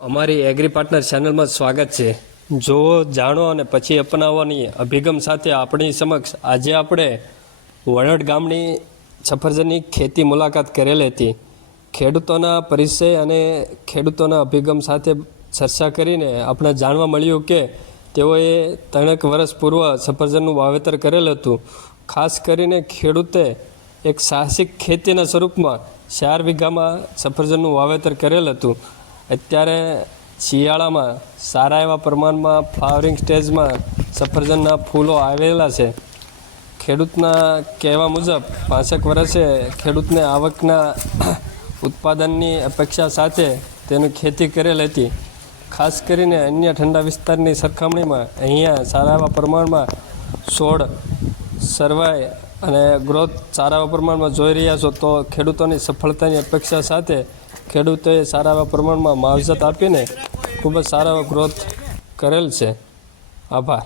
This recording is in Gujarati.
અમારી એગ્રી પાર્ટનર ચેનલમાં સ્વાગત છે. જોવો, જાણો અને પછી અપનાવવાની અભિગમ સાથે આપણી સમક્ષ આજે આપણે વણડ ગામની સફરજનની ખેતી મુલાકાત કરેલી હતી. ખેડૂતોના પરિચય અને ખેડૂતોના અભિગમ સાથે ચર્ચા કરીને આપણે જાણવા મળ્યું કે તેઓએ 3 વર્ષ પૂર્વ સફરજનનું વાવેતર કરેલું હતું. ખાસ કરીને ખેડૂતે એક સાહસિક ખેતીના સ્વરૂપમાં 4 વીઘામાં સફરજનનું વાવેતર કરેલું હતું. અત્યારે શિયાળામાં સારા એવા પ્રમાણમાં ફ્લાવરિંગ સ્ટેજમાં સફરજનના ફૂલો આવેલા છે. ખેડૂતના કહેવા મુજબ 5 વર્ષે ખેડૂતને આવકના ઉત્પાદનની અપેક્ષા સાથે તેની ખેતી કરેલ હતી. ખાસ કરીને અન્ય ઠંડા વિસ્તારની સરખામણીમાં અહીંયા સારા એવા પ્રમાણમાં છોડ સર્વાઈ અને ગ્રોથ સારા એવા પ્રમાણમાં જોઈ રહ્યા છો. તો ખેડૂતોની સફળતાની અપેક્ષા સાથે ખેડૂતોએ સારા એવા પ્રમાણમાં માવજત આપીને ખૂબ જ સારા એવો ગ્રોથ કરેલ છે. આભાર.